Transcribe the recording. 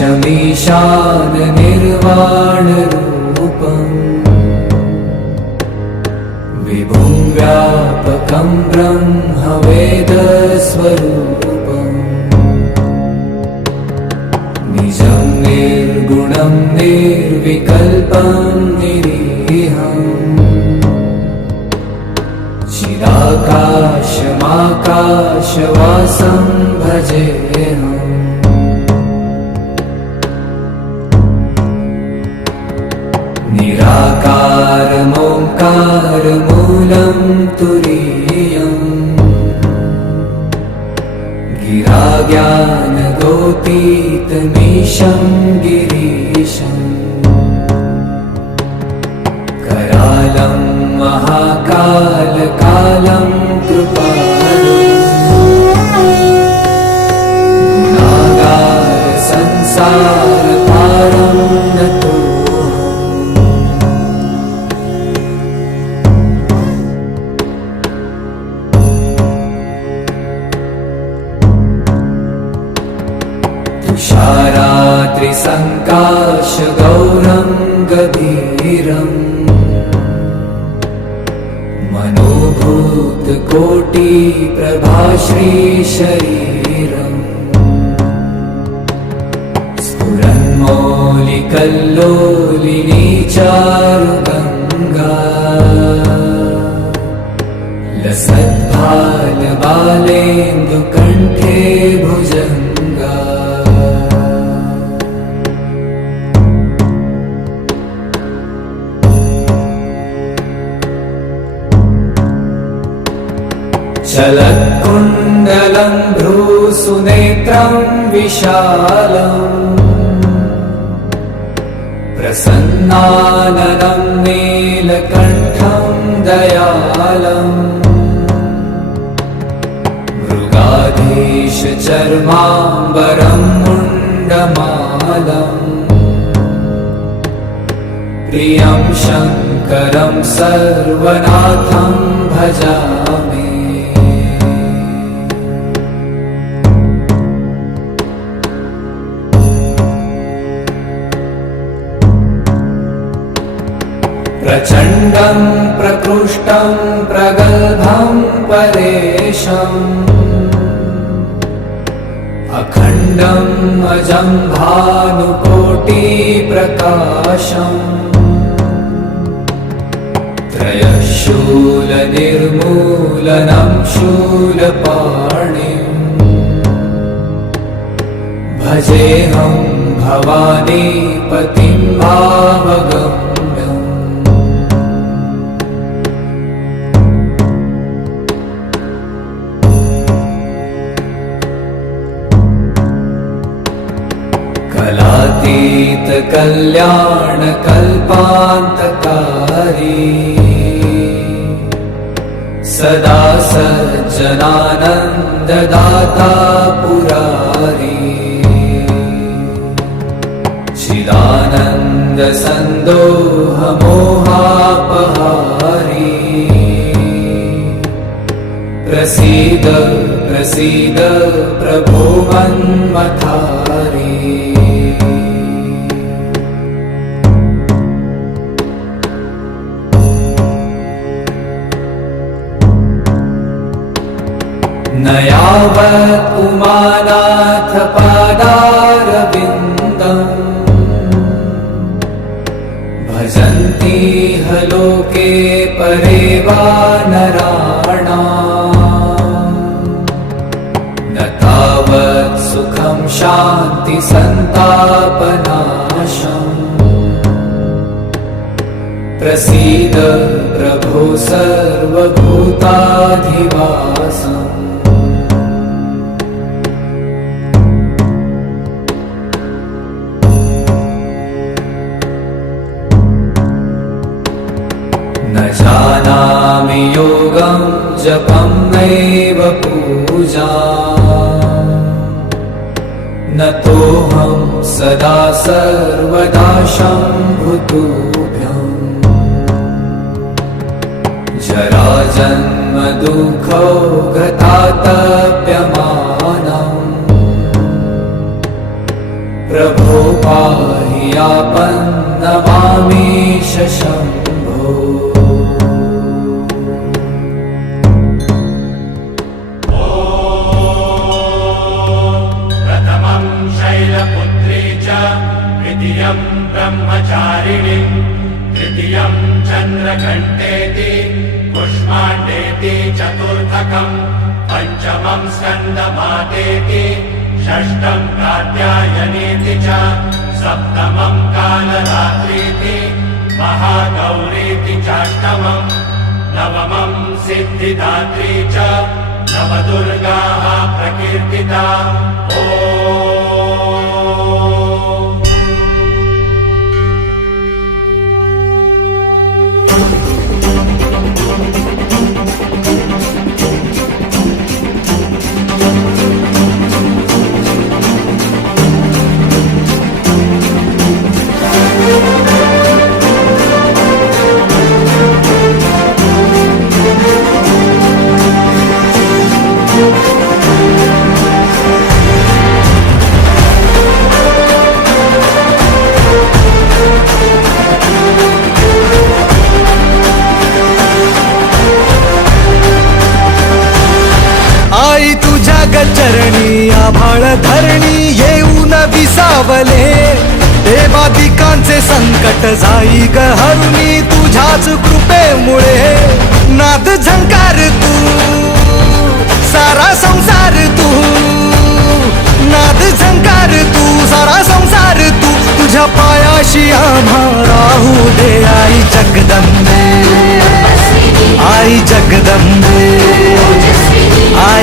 निर्वाणरूपम् विभुं व्यापकं ब्रह्मवेदस्वरूपम्। निजं निर्गुणं निर्विकल्पं निरीहम्। चिराकाशमाकाशवासं भजेऽहम् गिराज्ञानगोपीतमीशं गिरीशम् करालं महाकालकालं कृपालु तुषारात्रिसङ्काशगौरं गभीरम् मनोभूतकोटिप्रभाश्रीशरीरम्। स्फुरन्मौलिकल्लोलिनी चारुगङ्गा लसद्भालबालेन्दुकण्ठे भुजङ्गा चलत्कुण्डलं भ्रूसुनेत्रं विशालम् प्रसन्नाननं नीलकण्ठं दयालम्। मृगाधीशचर्माम्बरं मुण्डमालम्। प्रियं शङ्करं सर्वनाथं भजामि प्रचण्डं प्रकृष्टं प्रगल्भं परेशम्। अखण्डम् अजं भानुकोटिप्रकाशम् त्रयशूलनिर्मूलनं शूलपाणिम्। भजेऽहं भवानी पतिं कलातीतकल्याणकल्पान्तकारी सदा सज्जनानन्ददाता पुरारी। चिदानन्दसन्दोहमोहापहारी प्रसीद प्रसीद प्रभो मन्मथारी न यावत् उमानाथ पादारविन्दम्। भजन्ति ह लोके परे वा नराणा न तावत् सुखं शान्ति सन्तापनाशम्। प्रसीद प्रभो सर्वभूताधिवासम् जपं नैव पूजा। न तोऽहं सदा सर्वदा शम्भुतुभ्यम् जराजन्म दुःखौ गतातप्यमानम् प्रभो पाहि आपन्नमामीश ब्रह्मचारिणी तृतीयं चन्द्रघण्टेति कुष्माण्डेति चतुर्थकम् पञ्चमं स्कन्दमातेति षष्ठं कात्यायनीति च सप्तमं कालरात्रीति महागौरीति चाष्टमम् नवमं सिद्धिदात्री च नवदुर्गाः प्रकीर्तिता। ओ पावले देवा पिकांचे संकट जाई ग हरुणी तुझ्याच कृपेमुळे. नाद झंकार तू सारा संसार तू. नाद झंकार तू सारा संसार तू. तुझ्या पायाशी आम्हा राहू दे आई जगदंबे. आई जगदंबे.